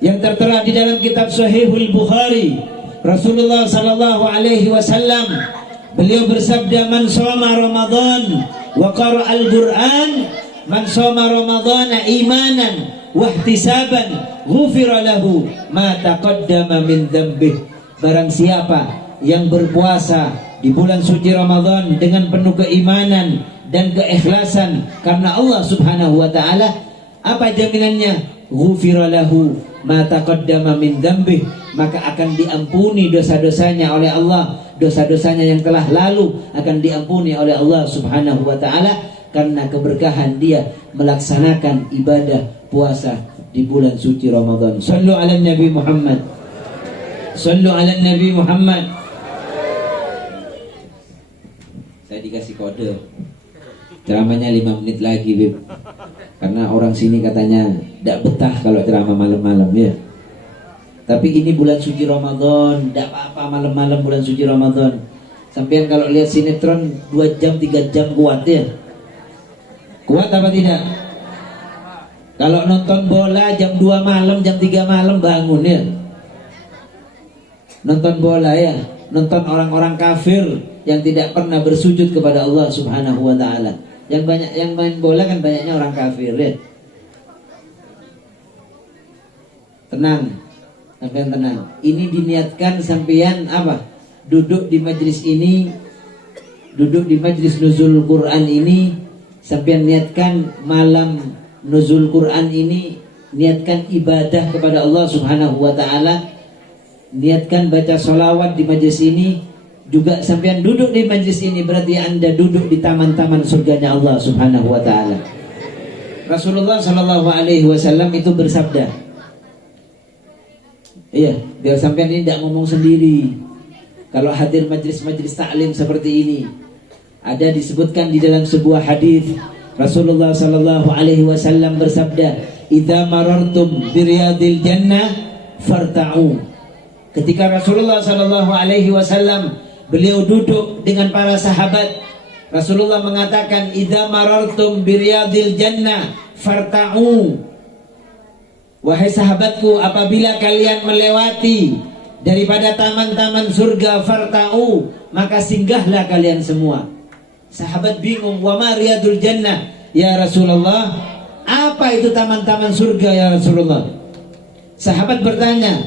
yang tertera di dalam kitab Sahihul Bukhari, Rasulullah sallallahu alaihi wasallam beliau bersabda, man shoma Ramadan wa qara al-Qur'an, man shoma Ramadana imanan wa ihtisaban ghufira lahu ma taqaddama min dzambih. Barang siapa yang berpuasa di bulan suci Ramadan dengan penuh keimanan dan keikhlasan karena Allah Subhanahu wa taala, apa jaminannya? Ghufira lahu ma taqaddama min dzambih, maka akan diampuni dosa-dosanya oleh Allah. Dosa-dosanya yang telah lalu akan diampuni oleh Allah Subhanahu wa taala karena keberkahan dia melaksanakan ibadah puasa di bulan suci Ramadan. Sallu ala Nabi Muhammad. Sallu ala Nabi Muhammad. Saya dikasih kode ceramahnya 5 menit lagi, Bib. Karena orang sini katanya tidak betah kalau ceramah malam-malam ya. Tapi ini bulan suci Ramadan, tidak apa-apa malam-malam bulan suci Ramadan. Sampean kalau lihat sinetron 2 jam 3 jam kuat ya. Kuat apa tidak? Kalau nonton bola jam 2 malam, jam 3 malam bangun ya. Nonton bola ya, nonton orang-orang kafir yang tidak pernah bersujud kepada Allah Subhanahu wa taala. Yang main bola kan banyaknya orang kafir ya. Tenang, sampean tenang. Ini diniatkan sampean apa? Duduk di majlis ini, duduk di majlis nuzul Quran ini, sampean niatkan malam nuzul Quran ini, niatkan ibadah kepada Allah Subhanahu wa taala, niatkan baca sholawat di majlis ini, juga sampean duduk di majlis ini, berarti Anda duduk di taman-taman surganya Allah Subhanahu wa taala. Rasulullah sallallahu alaihi wasallam itu bersabda, iya, biar sampean ini tidak ngomong sendiri. Kalau hadir majlis-majlis taklim seperti ini, ada disebutkan di dalam sebuah hadis Rasulullah sallallahu alaihi wasallam bersabda, "Idza marartum biriyadil jannah farta'u." Ketika Rasulullah sallallahu alaihi wasallam beliau duduk dengan para sahabat, Rasulullah mengatakan, "Idza marartum biriyadil jannah farta'u." Wahai sahabatku, apabila kalian melewati daripada taman-taman surga, farta'u, maka singgahlah kalian semua. Sahabat bingung, "Wa ma riyadul jannah ya Rasulullah?" Apa itu taman-taman surga ya Rasulullah? Sahabat bertanya,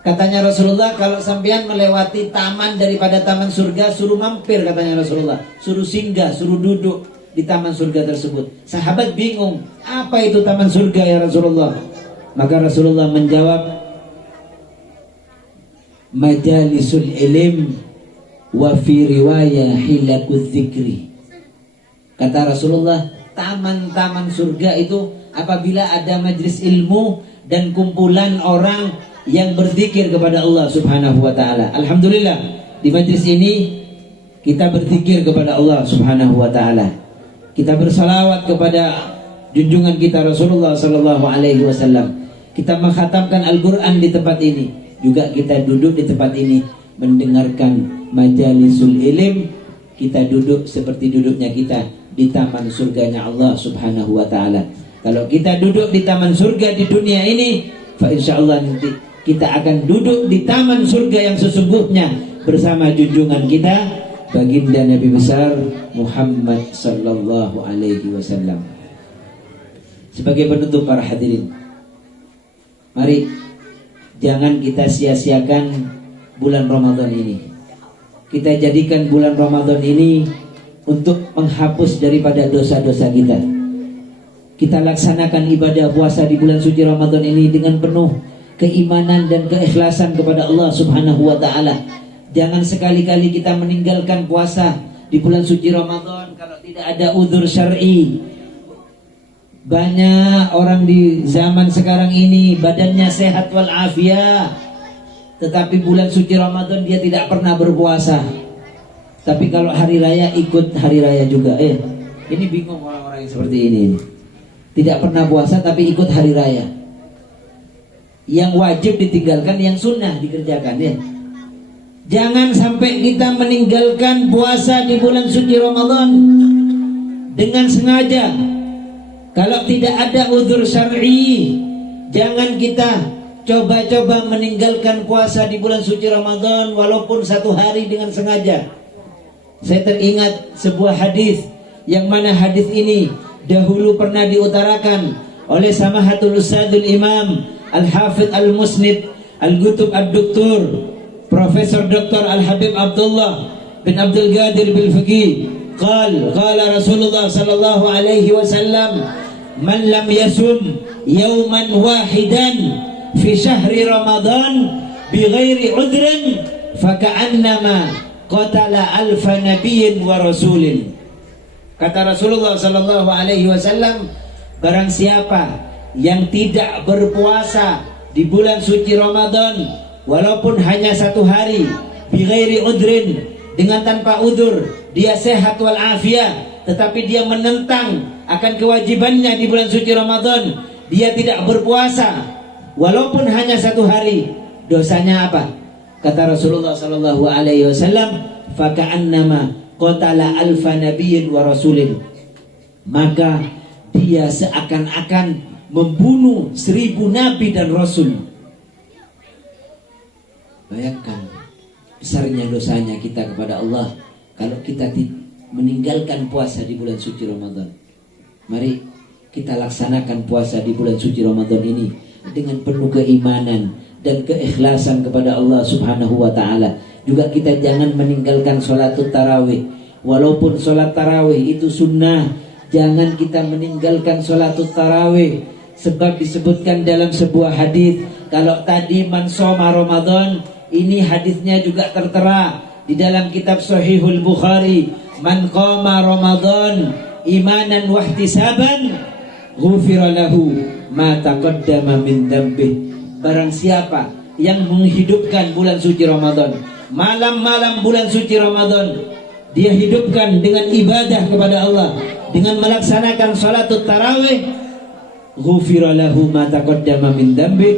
katanya Rasulullah, kalau sampean melewati taman daripada taman surga, suruh mampir, katanya Rasulullah, suruh singgah, suruh duduk di taman surga tersebut. Sahabat bingung, apa itu taman surga ya Rasulullah? Maka Rasulullah menjawab, majalisul ilim wa fi riwayah hilakuz zikri. Kata Rasulullah, taman-taman surga itu apabila ada majlis ilmu dan kumpulan orang yang berzikir kepada Allah Subhanahu wa taala. Alhamdulillah, di majlis ini kita berzikir kepada Allah Subhanahu wa taala. Kita bersalawat kepada junjungan kita Rasulullah sallallahu alaihi wasallam. Kita mengkhatamkan Al-Qur'an di tempat ini. Juga kita duduk di tempat ini mendengarkan majalisul ilim. Kita duduk seperti duduknya kita di taman surganya Allah Subhanahu wa taala. Kalau kita duduk di taman surga di dunia ini, fa insyaallah nanti kita akan duduk di taman surga yang sesungguhnya bersama junjungan kita baginda Nabi besar Muhammad sallallahu alaihi wasallam. Sebagai penutup para hadirin, mari jangan kita sia-siakan bulan Ramadan ini. Kita jadikan bulan Ramadan ini untuk menghapus daripada dosa-dosa kita. Kita laksanakan ibadah puasa di bulan suci Ramadan ini dengan penuh keimanan dan keikhlasan kepada Allah Subhanahu wa taala. Jangan sekali-kali kita meninggalkan puasa di bulan suci Ramadan kalau tidak ada udzur syar'i. Banyak orang di zaman sekarang ini badannya sehat walafiat, tetapi bulan suci Ramadan dia tidak pernah berpuasa. Tapi kalau hari raya ikut hari raya juga. Ini bingung orang-orang yang seperti ini. Tidak pernah puasa tapi ikut hari raya. Yang wajib ditinggalkan, yang sunnah dikerjakan ya. Jangan sampai kita meninggalkan puasa di bulan suci Ramadan dengan sengaja. Kalau tidak ada udzur syar'i, jangan kita coba-coba meninggalkan puasa di bulan suci Ramadan walaupun satu hari dengan sengaja. Saya teringat sebuah hadis yang mana hadis ini dahulu pernah diutarakan oleh Samahatul Ustadzul Imam Al-Hafidh Al-Musnid Al-Qutub Ad-Doktor Profesor Dr. Al-Habib Abdullah bin Abdul Qadir Bil-Fiqih qala Rasulullah sallallahu alaihi wasallam, man lam yasum yawman wahidan fi syahri Ramadan bighairi udrin faka'annama qatala alfa nabiyyin wa rasulin. Kata Rasulullah sallallahu alaihi wasallam, barang siapa yang tidak berpuasa di bulan suci Ramadan walaupun hanya satu hari, bighairi udrin, dengan tanpa udur, dia sehat walafiat, tetapi dia menentang akan kewajibannya di bulan suci Ramadan, dia tidak berpuasa walaupun hanya satu hari, dosanya apa? Kata Rasulullah sallallahu alaihi wasallam, faka'annama qatala alfa nabiyyin wa rasulin, maka dia seakan-akan membunuh 1000 nabi dan rasul. Bayangkan besarnya dosanya kita kepada Allah kalau kita meninggalkan puasa di bulan suci Ramadan. Mari kita laksanakan puasa di bulan suci Ramadan ini dengan penuh keimanan dan keikhlasan kepada Allah Subhanahu wa taala. Juga kita jangan meninggalkan sholatul tarawih. Walaupun sholat tarawih itu sunnah, jangan kita meninggalkan sholatul tarawih. Sebab disebutkan dalam sebuah hadis, kalau tadi man shoma Ramadan Ini hadisnya juga tertera di dalam kitab Sahihul Bukhari. Man qama Ramadan imanan wahtisaban ghufira lahu ma taqaddama min dzambih. Barang siapa yang menghidupkan bulan suci Ramadan, malam-malam bulan suci Ramadan, dia hidupkan dengan ibadah kepada Allah, dengan melaksanakan salatut tarawih, ghufira lahu ma taqaddama min dzambih,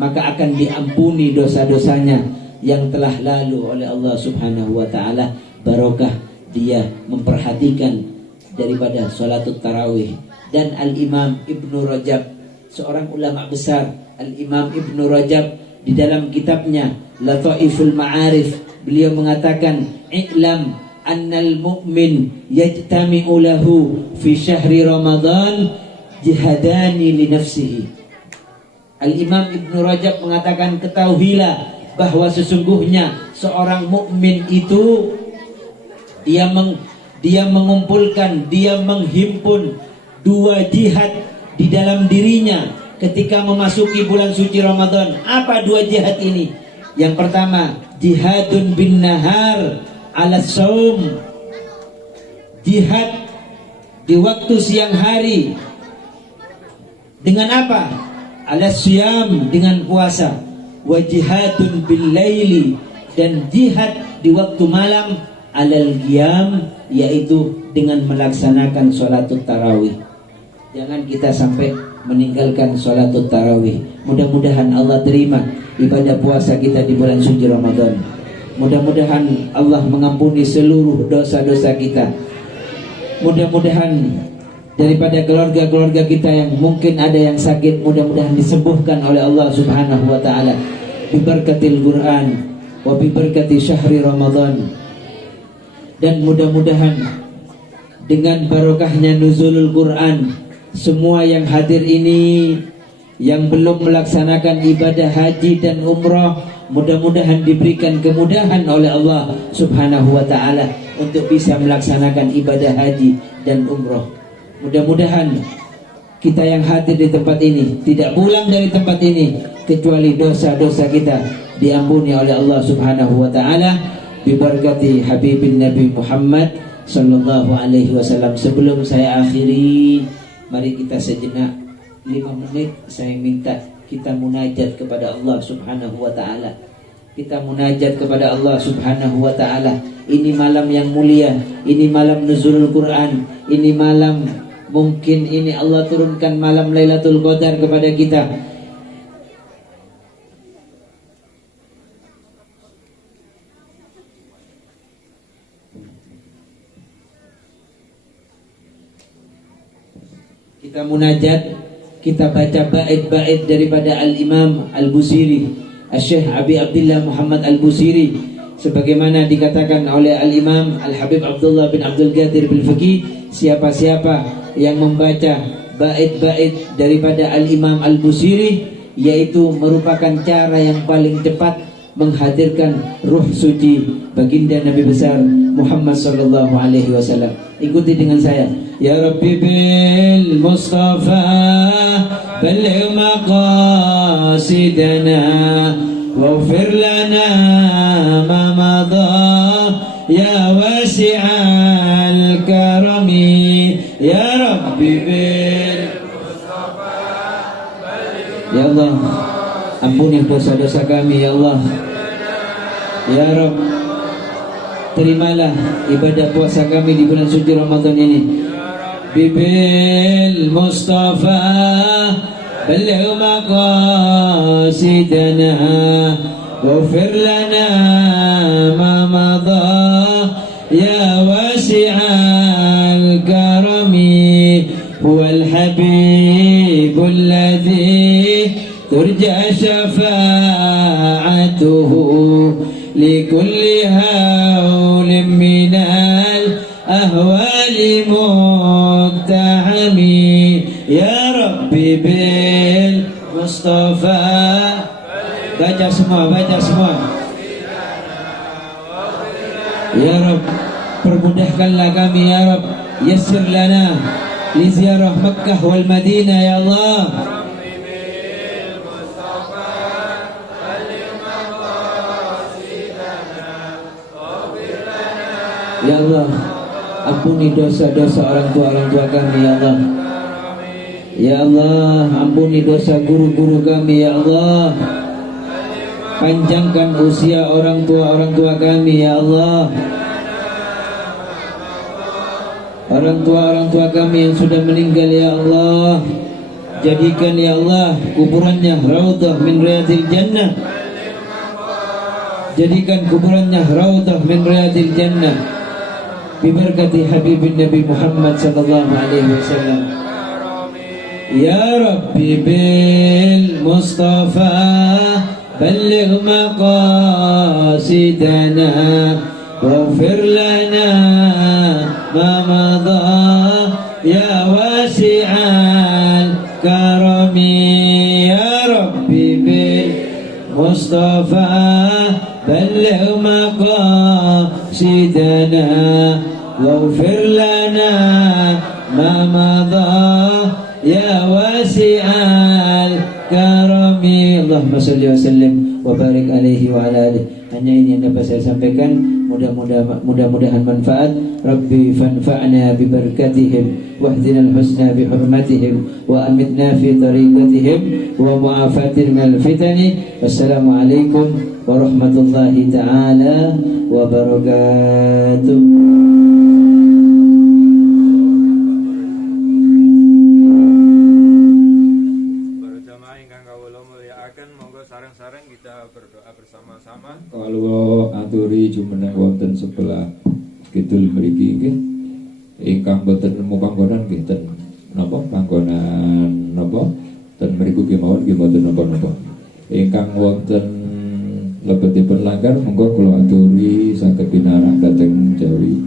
maka akan diampuni dosa-dosanya yang telah lalu oleh Allah Subhanahu wa taala. Barokah dia memperhatikan daripada salatut tarawih. Dan Al-Imam Ibnu Rajab, seorang ulama besar, Al-Imam Ibnu Rajab, di dalam kitabnya Lataiful Ma'arif, beliau mengatakan, "I'lam annal mu'min yajtami'u lahu fi syahri Ramadan jihadani li nafsihi." Al-Imam Ibnu Rajab mengatakan, ketahuilah bahwa sesungguhnya seorang mukmin itu dia mengumpulkan, dia menghimpun dua jihad di dalam dirinya ketika memasuki bulan suci Ramadan. Apa dua jihad ini? Yang pertama, jihadun bin nahar ala saum, jihad di waktu siang hari. Dengan apa? Ala siyam, dengan puasa. Wa jihadun bil laili, dan jihad di waktu malam, alal qiyam, yaitu dengan melaksanakan salatut tarawih. Jangan kita sampai meninggalkan salatut tarawih. Mudah-mudahan Allah terima ibadah puasa kita di bulan suci Ramadan. Mudah-mudahan Allah mengampuni seluruh dosa-dosa kita. Mudah-mudahan daripada keluarga-keluarga kita yang mungkin ada yang sakit, mudah-mudahan disembuhkan oleh Allah Subhanahu wa taala bi barakatil Quran wa bi barakati syahri Ramadan. Dan mudah-mudahan dengan barokahnya nuzulul Quran, semua yang hadir ini yang belum melaksanakan ibadah haji dan umrah, mudah-mudahan diberikan kemudahan oleh Allah Subhanahu wa taala untuk bisa melaksanakan ibadah haji dan umrah. Mudah-mudahan kita yang hadir di tempat ini tidak pulang dari tempat ini kecuali dosa-dosa kita diampuni oleh Allah Subhanahu wa taala bibarakati Habibin Nabi Muhammad sallallahu alaihi wasallam. Sebelum saya akhiri, mari kita sejenak 5 menit saya minta kita munajat kepada Allah Subhanahu wa taala. Kita munajat kepada Allah Subhanahu wa taala. Ini malam yang mulia, ini malam nuzulul Quran, ini malam mungkin ini Allah turunkan malam Lailatul Qadar kepada kita. Kita munajat, kita baca bait-bait daripada Al-Imam Al-Busiri, Al-Syekh Abi Abdullah Muhammad Al-Busiri, sebagaimana dikatakan oleh Al-Imam Al-Habib Abdullah bin Abdul Qadir Bil-Fiqih, siapa-siapa yang membaca bait-bait daripada Al-Imam Al-Busiri, yaitu merupakan cara yang paling cepat menghadirkan ruh suci baginda Nabi besar Muhammad sallallahu alaihi wasallam. Ikuti dengan saya. Ya Rabbi bil Mustafa balligh maqasidana waghfir lana ma madha ya wasi'al karami. Ya Rabbi bil Mustafa balligh. Ya Allah, ampuni dosa-dosa kami ya Allah. Ya Rabb, terimalah ibadah puasa kami di bulan suci Ramadan ini. Bibil Mustafa balligh maqasidana waghfir lana ma madha ya wasi'al karami. Huwal habibul ladzi turja syafa'atuhu likulli hawlin minal ahwali muqtahami. Ya Rabbi bil Mustafa. Baca semua, baca semua. Ya Rabb, permudahkanlah kami ya Rabb. Yassir lana li ziarah Makkah wal Madinah ya Allah. Ya Allah, ampuni dosa-dosa orang tua kami ya Allah. Ya Allah, ampuni dosa guru-guru kami ya Allah. Panjangkan usia orang tua kami ya Allah. Orang tua kami yang sudah meninggal ya Allah, jadikan ya Allah kuburannya raudhah min riyadil jannah. Jadikan kuburannya raudhah min riyadil jannah biberkati habibin Nabi Muhammad sallallahu alaihi wasallam. Ya Rabbi bil Mustafa balligh maqasidana waghfir lana ma madha ya wasi'al karami. Ya Rabbi bil Mustafa balligh maqasidana waghfir lana ma madha ya wasi'al karami. Allahumma salli wa sallim wa barik alaihi wa ala alihi. Hanya ini yang dapat saya sampaikan. Mudah-mudahan manfaat. Rabbi fanfa'na bi barakatihim wahdina al-husna bi hurmatihim wa amitna fi tariqatihim wa mu'afatin minal fitani. Wassalamualaikum warahmatullahi taala wabarakatuh. Sareng-sareng kita berdoa bersama-sama. Kalau aturi jumeneng wonten sebelah kidul mriki nggih ingkang boten nemu panggonan nggih ten napa panggonan napa ten mriku kemawon nggih boten napa-napa. Ingkang wonten lebetipun langgar monggo kula aturi saged pinarak dhateng Jawi.